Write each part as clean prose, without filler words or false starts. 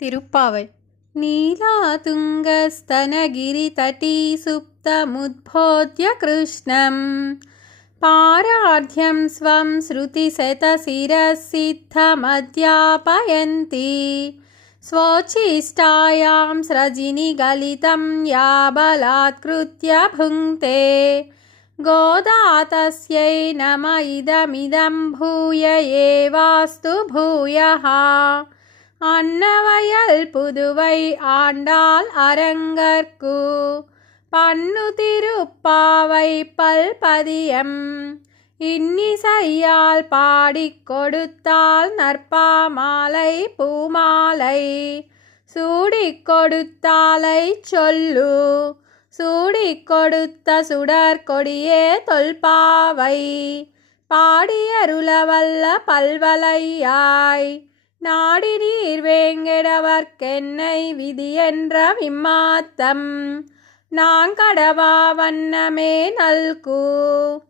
திருப்பாவை. நீலாதுங்கஸ்தனகிரிதटी சுப்தமுத்போத்ய கிருஷ்ணம் பாரார்த்யம் ஸ்வம் ஸ்ருதிசதசிரசித்தமத்யாபயந்தி ஸ்வோச்சிஷ்டாயாं ஸ்ரஜினிகலிதம் யா பலாத்க்ருத்ய புங்க்தே கோதா தஸ்யை நம இதமிதம் பூய ஏவாஸ்து பூயः. அன்னவயல் புதுவை ஆண்டாள் அரங்கற்கு பன்னு திருப்பாவை பல்பதியம் இன்னிசையால் பாடிக் கொடுத்தாள் நற்பாமாலை பூமாலை சூடிக் கொடுத்தாலை சொல்லு சூடிக் கொடுத்த சுடற்கொடியே தொல்பாவை பாடியருளவல்ல பல்வலையாய் நாடி நீர் வேங்கடவர்க்கென்னை விதியென்ற விம்மாத்தம் நாங்கடவா வண்ணமே நல்கு.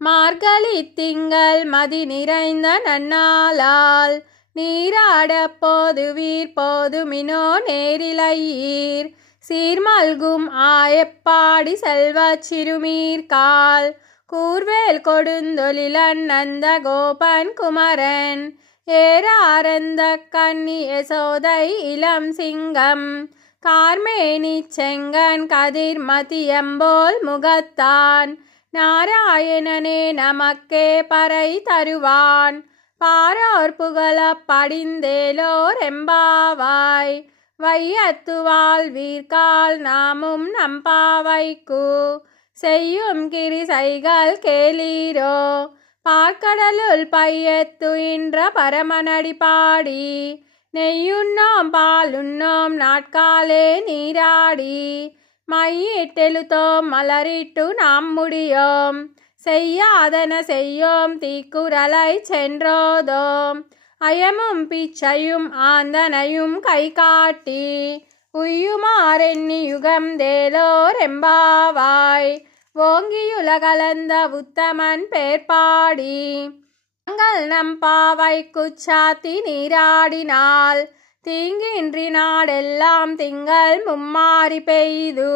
மார்கழி திங்கள் மதி நிறைந்த நன்னாளால் நீராடப் போதுவீர் போதுமினோ நேரிலையீர் சீர்மல்கும் ஆயப்பாடி செல்வச் சிறுமீர்கால் கூர்வேல் கொடுந்தொழிலன் நந்த கோபன் குமரன் ஏராரந்த கன்னி யசோதை இளம் சிங்கம் கார்மேனி செங்கன் கதிர்மதியம்போல் முகத்தான் நாராயணனே நமக்கே பறை தருவான் பாரோர் புகழ படிந்தேலோர் எம்பாவாய் வையத்து வாழ்வீர்கால் நாமும் நம்பாவைக்கு செய்யும் கிரிசைகள் கேளீரோ பார்க்கடலுள் பையத்துயின்ற பரமனடி பாடி நெய்யுண்ணோம் பாலுண்ணோம் நாட்காலே நீராடி மையிட்டெழுத்தோம் மலரிட்டு நாம் முடியோம் செய்யாதன செய்யோம் தீக்குறளை சென்றோதோம் அயமும் பிச்சையும் ஆந்தனையும் கை காட்டி உய்யுமாறெண்ணி யுகம் தேலோர் எம்பாவாய் ஓங்கியுலகலந்த உத்தமன் பேர்பாடி நாங்கள் நம் பாவைக்குச் சாத்தி நீராடினால் தீங்கின்றி நாடெல்லாம் திங்கள் மும்மாறி பெய்து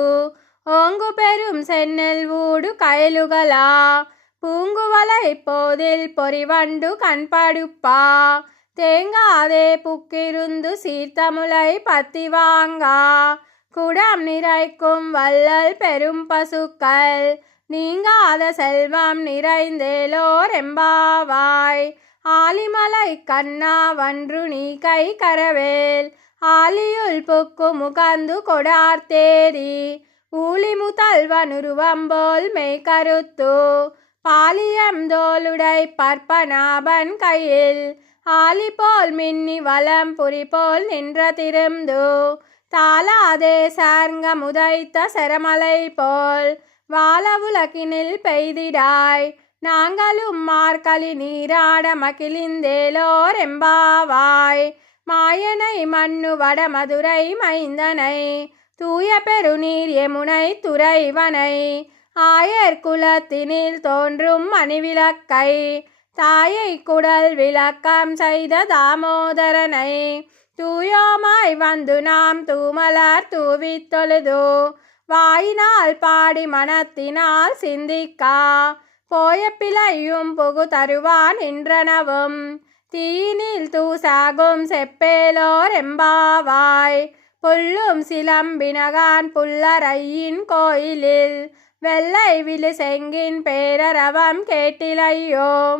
ஓங்கு பெரும் சென்னல் ஊடு கயலுகளா பூங்குவலை போதில் பொறிவண்டு கண்படுப்பா தேங்காதே புக்கிருந்து சீர்த்தமுலை பத்தி வாங்கா குடம் நிறைக்கும் வள்ளல் பெரும் பசுக்கள் நீங்காத செல்வம் நிறைந்தேலோர் எம்பாவாய் ஆலிமலை கண்ணா வன்று நீ கை கரவேல் ஆலியுள் புக்கு முகந்து கொடார்த்தேரி ஊழி முதல்வனுருவம்போல் மெய் கருத்து பாலியம் தோளுடை பற்பநாபன் கையில் ஆலி போல் மின்னி வலம் புரி போல் நின்ற திருந்து தாளாதே சார்ங்க முதைத்த செரமலை போல் வாழவுலகினில் பெய்திடாய் நாங்களும் மார்கழி நீராட மகிழ்ந்தேலோர் எம்பாவாய் மாயனை மண்ணு வட மதுரை மைந்தனை தூய பெருநீர் யமுனை துறைவனை ஆயர் குலத்தினில் தோன்றும் மணிவிளக்கை தாயை குடல் விளக்கம் செய்த தாமோதரனை தூயோமாய் வந்து நாம் தூமலர் தூவித் தொழுது வாயினால் பாடி மனத்தினால் சிந்திக்கா போய பிழையும் புகு தருவான் என்றனவும் தீயினில் தூசாகும் செப்பேலோர் எம்பாவாய் புல்லும் சிலம்பினகான் புல்லரையின் கோயிலில் வெள்ளை விழு செங்கின் பேரரவம் கேட்டிலையோ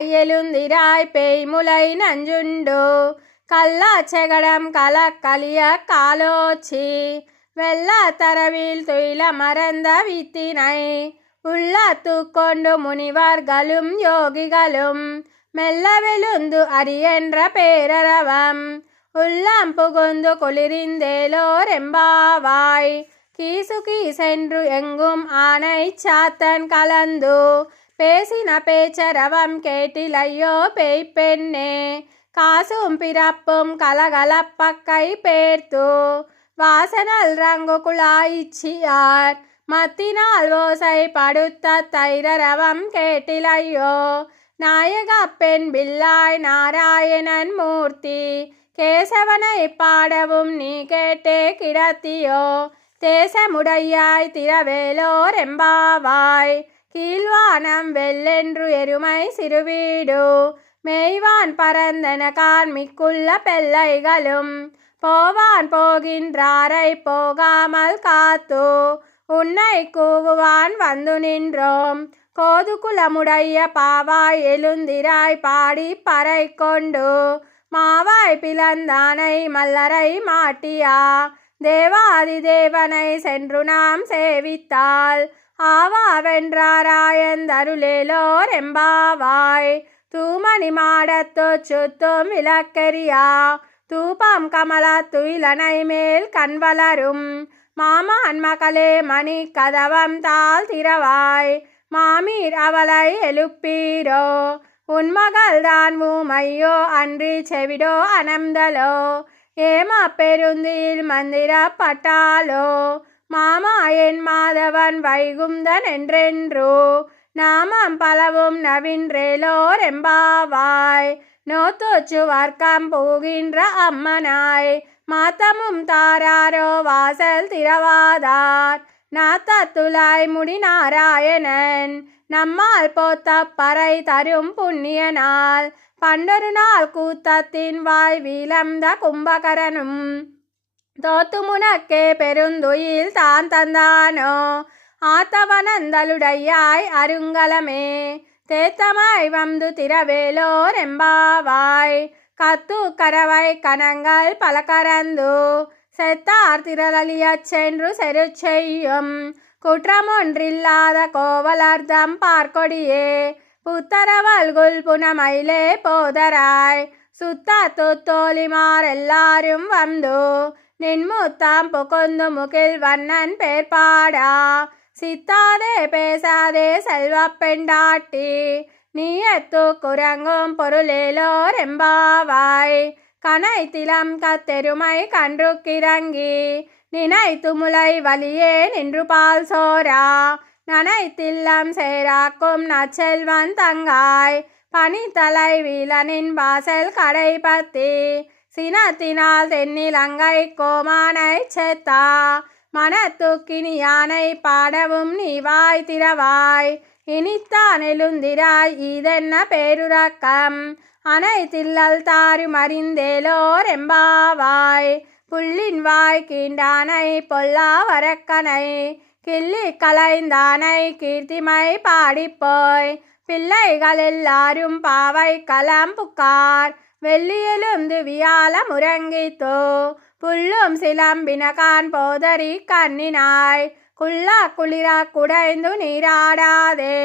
எழுந்திராய் பேய்முலை நஞ்சுண்டு கல்லாச்செகடம் கலக்கலிய காலோச்சி வெள்ள தரவில் துயில மறந்த வித்தினை உள்ளத்து கொண்டு முனிவர்களும் யோகிகளும் மெல்ல வெளுந்து அரியென்ற பேரரவம் உள்ளம் புகுந்து குளிரிந்தேலோர் எம்பாவாய் கீசு கீசென்று எங்கும் ஆனை சாத்தன் கலந்து பேசின பேச்சரவம் கேட்டிலையோ பேய்ப்பெண்ணே காசும் பிறப்பும் கலகலப்பக்கை பேர்த்து வாசனல் ரங்கு குழாயிச்சியார் மத்தினால் ஓசை படுத்த தைரரவம் கேட்டிலையோ நாயக பெண் பிள்ளாய் நாராயணன் மூர்த்தி கேசவனை பாடவும் நீ கேட்டே கிடத்தியோ தேசமுடையாய் திரவேலோர் எம்பாவாய். கீழ்வானம் வெள்ளென்று எருமை சிறுவீடு மேய்வான் பரந்தனகான் மிக்குள்ள பெல்லைகளும் போவான் போகின்றாரை போகாமல் காத்து உன்னை கூவுவான் வந்து நின்றோம். கோதுகுலமுடைய பாவாய் எழுந்திராய் பாடி பறை கொண்டு மாவாய் பிளந்தானை மல்லரை மாட்டியா தேவாதி தேவனை சென்று நாம் சேவித்தால் ஆவாவென்றாராயந்தருளேலோர் எம்பாவாய். தூமணி மாடத்து சுத்தும் விளக்கெரியா தூபம் கமல துயிலனை மேல் கண்வளரும் மாமான் மகளே மணி கதவம் தாழ் திறவாய் மாமீர் அவளை எழுப்பீரோ உன்மகள் தான் ஊமையோ அன்றி செவிடோ அனந்தலோ ஏமா பெருந்தில் மந்திரப்பட்டாலோ மாமா என் மாதவன் வைகுந்தன் என்றென்றோ நாமம் பலவும் நவின்றேலோர் எம்பாவாய். நோத்தோச்சு வர்க்கம் போகின்ற அம்மனாய் மாத்தமும் தாராரோ வாசல் திறவாதார் நாத்தத்துலாய் முடி நாராயணன் நம்மால் போத்த பறை தரும் புண்ணிய நாள் பண்டொரு நாள் கூத்தத்தின் வாய் வீலம்த கும்பகரனும் தோத்து முனக்கே பெருந்துயில் தான் தந்தானோ ஆத்தவனந்தலுடையாய் அருங்கலமே தேத்தமாய் வந்து திரவேலோர் எம்பாவாய். கத்து கரவை கணங்கள் பல கரந்து செத்தார் திரளியச் சென்று செரு செய்யும் குற்றமொன்றில்லாத கோவலர்தம் பார்க்கொடியே புத்தரவல்குல் புனமயிலே போதராய் சுத்த தொத்தோலிமார் எல்லாரும் வந்து நின்முத்தாம் புகுந்து முகில் வண்ணன் பேர்பாடா சித்தாதே பேசாதே செல்வ பெண்டாட்டி நீ எத்து குரங்கும் பொருளேலோர் எம்பாவாய். கனைத்திலம் கத்தெருமை கன்று கிறங்கி நினைத்து முளை வலியே நின்று பால் சோரா நனைத்தில்லம் சேராக்கும் நச்செல்வன் தங்காய் பனித்தலை வீலனின் வாசல் கடை பத்தி சினத்தினால் தென்னிலங்கை கோமானை செத்தா மனத்துக்கினி யானை பாடவும் நீ வாய் திறவாய். இனித்தான் எழுந்திராய் இதென்ன பேருறக்கம் அனைத்தில்லல் தாரு மறிந்தேலோர் எம்பாவாய். புள்ளின் வாய் கீண்டானை பொல்லா வரக்கனை கிள்ளி கலைந்தானை கீர்த்திமை பாடிப்போய் பிள்ளைகள் எல்லாரும் பாவை களம் புக்கார் வெள்ளியெழுந்து வியால முறங்கித்தோ புல்லும் சிலம்பினகான் போதரி கண்ணினாய் குள்ளா குளிரா குடைந்து நீராடாதே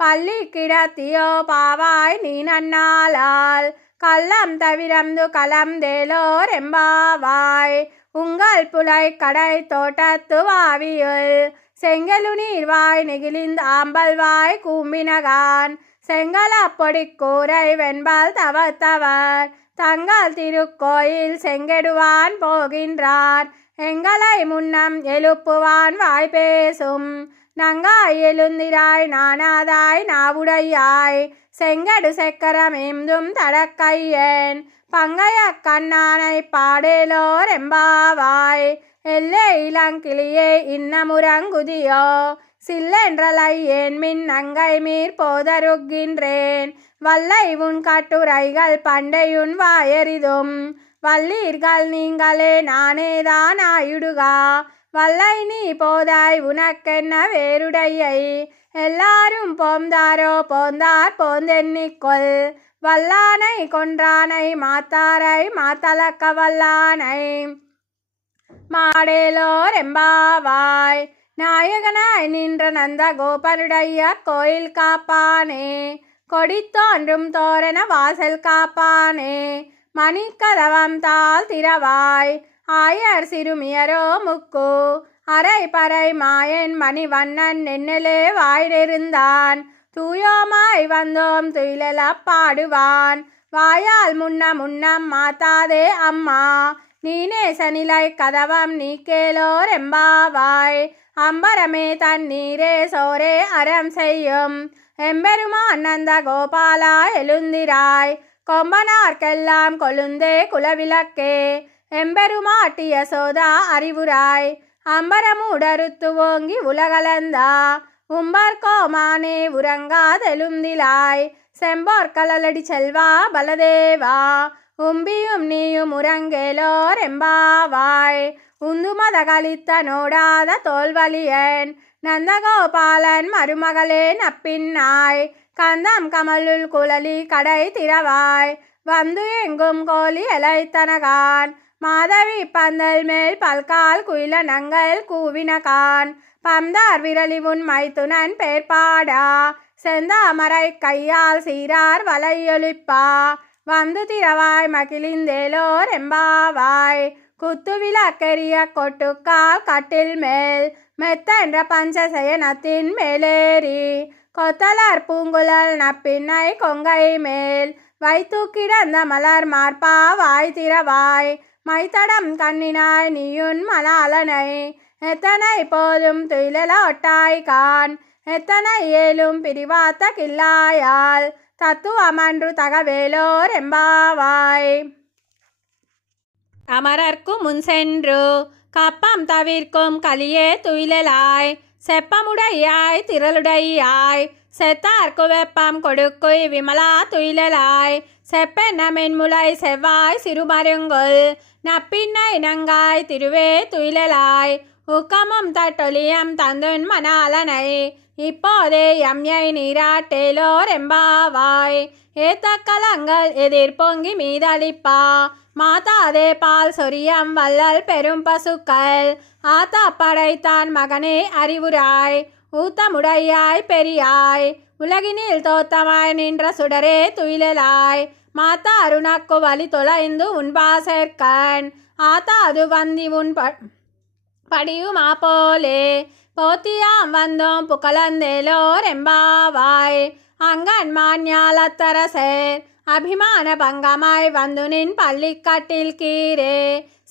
பள்ளி கிடத்தியோ பாவாய் நீ நன்னாளால் கள்ளம் தவிரந்து கலந்தேலோர் எம்பாவாய். உங்கள் புலை கடை தோட்டத்து வாவியுள் செங்கலு நீர்வாய் நெகிழிந்த ஆம்பல்வாய் கூம்பினகான் செங்கல பொடி கூரை வெண்பால் தவத்தவர் தங்கள் திருக்கோயில் செங்கெடுவான் போகின்றார் எங்களை முன்னம் எழுப்புவான் வாய் பேசும் நங்காய் எழுந்திராய் நானாதாய் நாவுடையாய் செங்கடு செக்கரம் எம்தும் தடக்கையன் பங்கைய கண்ணானை பாடேலோர் எம்பாவாய். எல்லே இளங்கிளியே இன்னமுறங்குதியோ சில்லென்றலை ஏன் மின் நங்கை மீர் போதருகின்றேன் வல்லை உன் கட்டுரைகள் பண்டையுன் வாயறிதும் வல்லீர்கள் நீங்களே நானேதான் ஆயுடுகா வல்லை நீ போதாய் உனக்கென்ன வேறுடையை எல்லாரும் போந்தாரோ போந்தார் போந்தென்னிக்கொள் வல்லானை கொன்றானை மாத்தாரை மாத்தலக்க வல்லானை மாடேலோர் எம்பாவாய். நாயகனாய் நின்ற நந்த கோபனுடைய கோயில் காப்பானே கொடித்தோன்றும் தோரண வாசல் காப்பானே மணிக்கதவம் தாழ் திறவாய் ஆயர் சிறுமியரோ முக்கு அரை பறை மாயன் மணிவண்ணன் நென்னலே வாயிலிருந்தான் தூயோமாய் வந்தோம் துயிலெல பாடுவான் வாயால் முன்னம் மாத்தாதே அம்மா நீனே சனிலை கதவம் நீ கேளோர் எம்பாவாய். அம்பரமே தண்ணீரே சோரே அறம் செய்யும் எம்பெருமான் நந்த கோபாலா எழுந்திராய் கொம்பனார்க்கெல்லாம் கொழுந்தே குலவிளக்கே எம்பெருமாட்டிய சோதா அறிவுராய் அம்பரமுடருத்து ஓங்கி உலகளந்தா உம்பர்கோமானே உறங்காதெழுந்திலாய் செம்போர்கலடி செல்வா பலதேவா உம்பியும் நீயும் உறங்கேலோர் எம்பாவாய் உந்துமத கழித்த நோடாத தோல்வலியன் நந்தகோபாலன் மருமகளே நப்பின்னாய் கந்தம் கமலுள் குழலி கடை திறவாய் வந்து எங்கும் கோலி எலைத்தனகான் மாதவி பந்தல் மேல் பல்கால் குயில நங்கள் கூவினகான் பம்தார் விரலி உன் மைத்துனன் பேர்பாடா செந்தாமரை கையால் சீரார் வலையொலிப்பா வந்து திறவாய் மகிழிந்தேலோர் எம்பாவாய் குத்து விளக்கெரிய கொட்டுக்கால் கட்டில் மேல் மெத்தென்ற பஞ்சசயனத்தின் மேலேறி கொத்தலர் பூங்குழல் நப்பின்னை கொங்கை மேல் வைத்து கிடந்த மலர் மார்பா வாய் திறவாய் மைத்தடம் கண்ணினாய் நீயுன் மணாலனை எத்தனை போதும் துயிலெல ஒட்டாய்கான் எத்தனை ஏலும் பிரிவாத்த கில்லாயால் தத்துவமன்று தகவேலோர் எம்பாவாய் அமரர்க்கு முன் சென்று கப்பம் தவிர்க்கும் கலியே துயிலலாய் செப்பமுடையாய் திரளுடையாய் செத்தார்க்கு வெப்பம் கொடுக்கு விமலா துயிலலாய் செப்பென்ன மென்முலை செவ்வாய் சிறுமருங்குல் நப்பின்னை நங்காய் திருவே துயிலலாய் உக்கமும் தட்டொலியம் தந்துன் மணாலனை இப்போதே எம்யை நீராட்டேலோர் எம்பாவாய் ஏத்த கலங்கள் எதிர்பொங்கி மீதளிப்பா மாதாதே பால் சொரியம் வள்ளல் பெரும் பசுக்கள் ஆத்தா படைத்தான் மகனே அறிவுராய் ஊத்தமுடையாய் பெரியாய் உலகினில் தோத்தமாய் நின்ற சுடரே துயிலலாய் மாத்தா அருணக்கு வழி தொலைந்து உன்பாசற்கண் ஆத்தா அது வந்தி உன் படியுமா போலே போத்தியாம் வந்தோம் புகழந்தேலோர் எம்பாவாய் அங்கன் மாஞாலத்தரசர் அபிமான பங்கமாய் வந்து நின் பள்ளிக்கட்டில் கீரே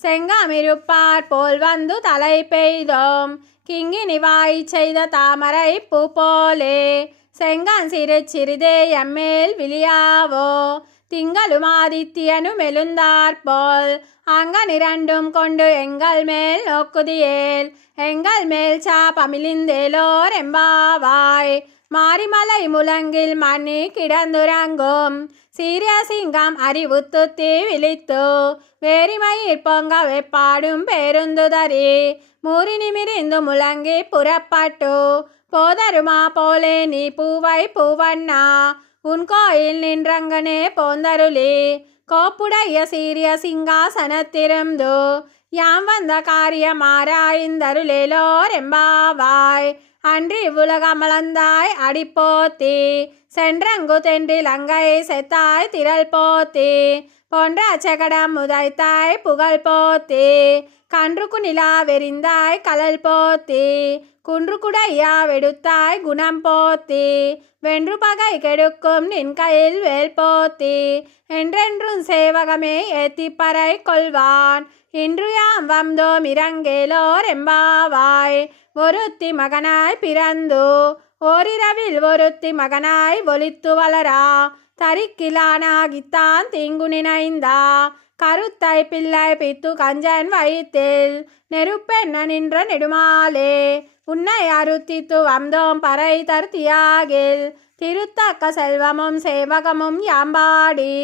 செங்கமிருப்பார் போல் வந்து தலை பெய்தோம் கிங்கினி வாய் செய்த தாமரை பூ போலே செங்கன் சிறு சிறிதே எம்மேல் விழியாவோ திங்களும் ஆதித்யனும் எழுந்தாற்போல் அங்கனிரண்டும் கொண்டு எங்கள் மேல் நோக்குதியேல் எங்கள் மேல் சாபமிழிந்தேலோர் எம்பாவாய் மாரிமலை முழங்கில் மண்ணி கிடந்துறங்கும் சீரிய சிங்கம் அறிவுத்து தீ விழித்து வேரிமயிர் பொங்க வெப்பாடும் பேருந்துதறி மூறி நிமிரிந்து முழங்கி புறப்பட்டு போதருமா போலே நீ பூவை பூவண்ணா உன் கோயில் நின்றங்கனே போந்தருளி கோப்புடைய சீரிய சிங்காசனத்திருந்து யாம் வந்த காரியமாராய்ந்தருளேலோர் எம்பாவாய் அன்றி உலகமளந்தாய் அடிப்போத்தி சென்றங்கு தென்றிலங்கை செத்தாய் திரள் போத்தி போன்ற செகடம் முதைத்தாய் புகழ் போத்தி கன்றுக்கு நிலா வெறிந்தாய் கலல் போத்தி குன்று குடையா வெடுத்தாய் குணம் போத்தி வென்று பகை கெடுக்கும் நின் கையில் வேல் போத்தி என்றென்றும் சேவகமே ஏத்திப்பறை கொள்வான் இன்று யாம் வந்தோம் இறங்கேலோர் எம்பாவாய் ஒருத்தி மகனாய் பிறந்து ஓரிரவில் ஒருத்தி மகனாய் ஒலித்து வளரா தரிக்கிலானாகித்தான் தீங்கு நினைந்தா கருத்தை பிள்ளை பித்து கஞ்சன் வயிற்றில் நெருப்பென்ன நின்ற நெடுமாலே உன்னை அறுத்தித்து வந்தோம் பறை தருத்தியாகில் திருத்தக்க செல்வமும் சேவகமும் யாம்பாடி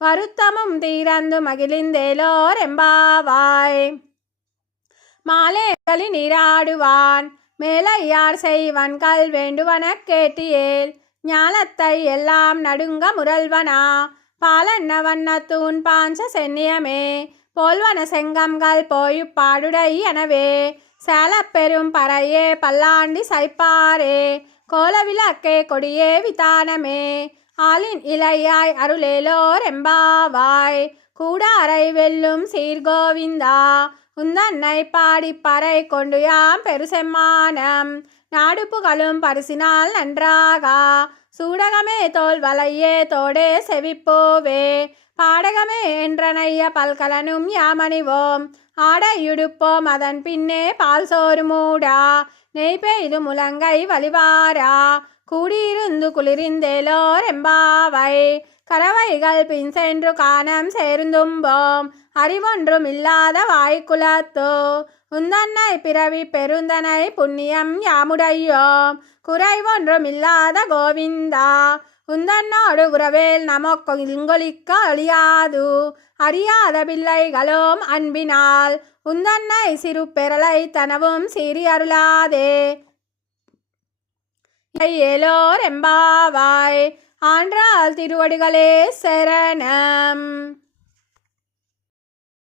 வருத்தமும் தீரந்து மகிழிந்தேலோர் எம்பாவாய் மாலேகளில் நீராடுவான் மேலையார் செய்வன் கல் வேண்டுவன கேட்டியேல் ஞாலத்தை எல்லாம் நடுங்க முரல்வனா பாலன்ன வண்ணத்தூன் பாஞ்ச சென்னியமே போல்வன செங்கம்கள் போயு பாடுடை எனவே சேலப்பெரும் பறையே பல்லாண்டி சைப்பாரே கோலவிளக்கே கொடியே விதானமே ஆலின் இலையாய் அருளேலோர் எம்பாவாய் கூடாரை வெல்லும் சீர்கோவிந்தா உந்தன்னை பாடி பறை கொண்டு யாம் பெருசெம்மானம் நாடுப்புகளும் பரிசினால் நன்றாக சூடகமே தோல் வலையே தோடே செவிப்போவே பாடகமே என்றனைய பல்கலனும் யாமணிவோம் ஆடையுடுப்போம் அதன் பின்னே பால் சோறு மூடா நெய் பெய்து முழங்கை வழிவாரா கூடியிருந்து குளிரிந்தேலோர் எம்பாவை கறவைகள் பின் சென்று காணம் சேர்ந்தும்போம் அறிவொன்றும் இல்லாத வாய்க்குலத்தோ உந்தன்னை பிறவி பெருந்தனை புண்ணியம் யாமுடையோம் குறைவொன்றும் இல்லாத கோவிந்தா உந்தன்னோடு உறவேல் நமக்கு இங்கொலிக்க அழியாது அறியாத பிள்ளைகளும் அன்பினால் உந்தன்னை சிறு பெறலை தனவும் சீறி அருளாதே ஏலோர் எம்பாவாய் ஆன்றால் திருவடிகளே சரணம்.